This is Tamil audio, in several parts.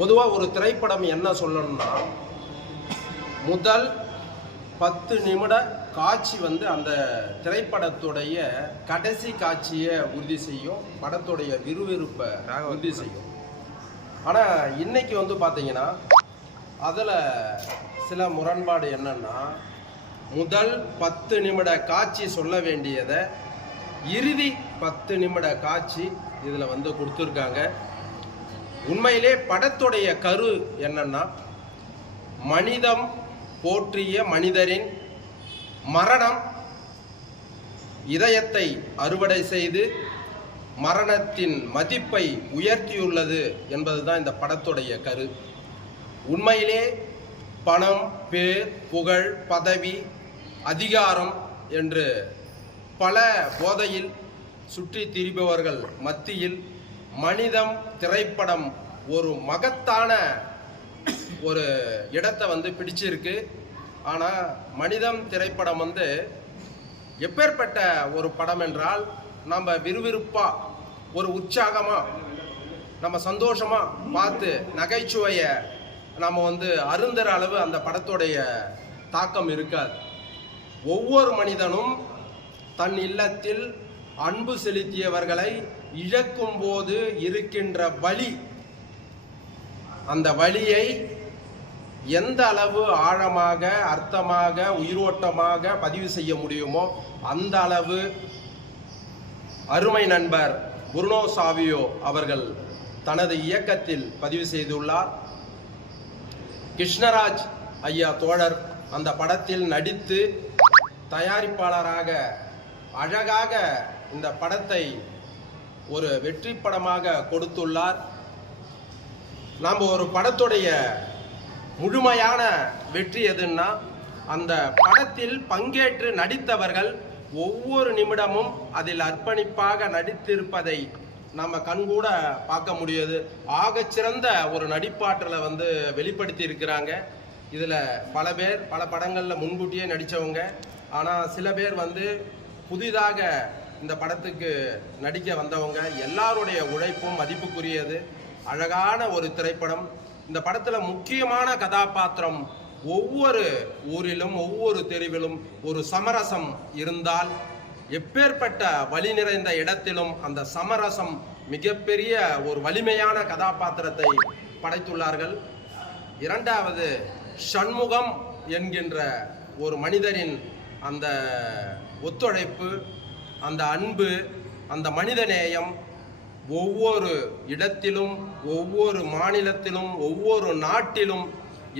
பொதுவாக ஒரு திரைப்படம் என்ன சொல்லணும்னா, முதல் 10 நிமிட காட்சி அந்த திரைப்படத்துடைய கடைசி காட்சியை உறுதி செய்யும், படத்துடைய விறுவிறுப்பை உறுதி செய்யும். ஆனால் இன்னைக்கு பார்த்தீங்கன்னா அதில் சில முரண்பாடு என்னன்னா, முதல் 10 நிமிட காட்சி சொல்ல வேண்டியதை இறுதி 10 நிமிட காட்சி இதில் கொடுத்துருக்காங்க. உண்மையிலே படத்துடைய கரு என்னன்னா, மனிதம் போற்றிய மனிதரின் மரணம் இதயத்தை அறுவடை செய்து மரணத்தின் மதிப்பை உயர்த்தியுள்ளது என்பதுதான் இந்த படத்துடைய கரு. உண்மையிலே பணம், பேர், புகழ், பதவி, அதிகாரம் என்று பல போதையில் சுற்றி திரிபவர்கள் மத்தியில் மனிதம் திரைப்படம் ஒரு மகத்தான ஒரு இடத்தை பிடிச்சிருக்கு. ஆனால் மனிதம் திரைப்படம் எப்பேற்பட்ட ஒரு படம் என்றால், நம்ம விறுவிறுப்பாக ஒரு உற்சாகமாக நம்ம சந்தோஷமாக பார்த்து நகைச்சுவையை நம்ம அருந்துற அளவு அந்த படத்துடைய தாக்கம் இருக்காது. ஒவ்வொரு மனிதனும் தன் இல்லத்தில் அன்பு செலுத்தியவர்களை இழக்கும் போது இருக்கின்ற வலி, அந்த வலியை எந்த அளவு ஆழமாக, அர்த்தமாக, உயிரோட்டமாக பதிவு செய்ய முடியுமோ அந்த அளவு அருமை நண்பர் புருனோ சாவியோ அவர்கள் தனது இயக்கத்தில் பதிவு செய்துள்ளார். கிருஷ்ணராஜ் ஐயா தோழர் அந்த படத்தில் நடித்து தயாரிப்பாளராக அழகாக இந்த படத்தை ஒரு வெற்றி படமாக கொடுத்துள்ளார். நாம் ஒரு படத்துடைய முழுமையான வெற்றி எதுன்னா, அந்த படத்தில் பங்கேற்று நடித்தவர்கள் ஒவ்வொரு நிமிடமும் அதில் அர்ப்பணிப்பாக நடித்திருப்பதை நம்ம கண்கூட பார்க்க முடியுது. ஆகச்சிறந்த ஒரு நடிப்பாற்றலை வெளிப்படுத்தி இருக்கிறாங்க. இதில் பல பேர் பல படங்களில் முன்கூட்டியே நடித்தவங்க. ஆனால் சில பேர் புதிதாக இந்த படத்துக்கு நடிக்க வந்தவங்க. எல்லாருடைய உழைப்பும் மதிப்புக்குரியது. அழகான ஒரு திரைப்படம். இந்த படத்தில் முக்கியமான கதாபாத்திரம், ஒவ்வொரு ஊரிலும் ஒவ்வொரு தெருவிலும் ஒரு சமரசம் இருந்தால், எப்பேற்பட்ட வலி நிறைந்த இடத்திலும் அந்த சமரசம் மிகப்பெரிய ஒரு வலிமையான கதாபாத்திரத்தை படைத்துள்ளார்கள். இரண்டாவது, சண்முகம் என்கின்ற ஒரு மனிதரின் அந்த ஒத்துழைப்பு, அந்த அன்பு, அந்த மனிதநேயம் ஒவ்வொரு இடத்திலும், ஒவ்வொரு மாநிலத்திலும், ஒவ்வொரு நாட்டிலும்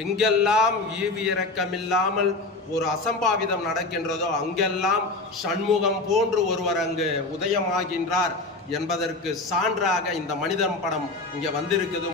எங்கெல்லாம் ஈவு இரக்கமில்லாமல் ஒரு அசம்பாவிதம் நடக்கின்றதோ அங்கெல்லாம் சண்முகம் போன்று ஒருவர் அங்கு உதயமாகின்றார் என்பதற்கு சான்றாக இந்த மனிதன் படம் இங்கே வந்திருக்குது.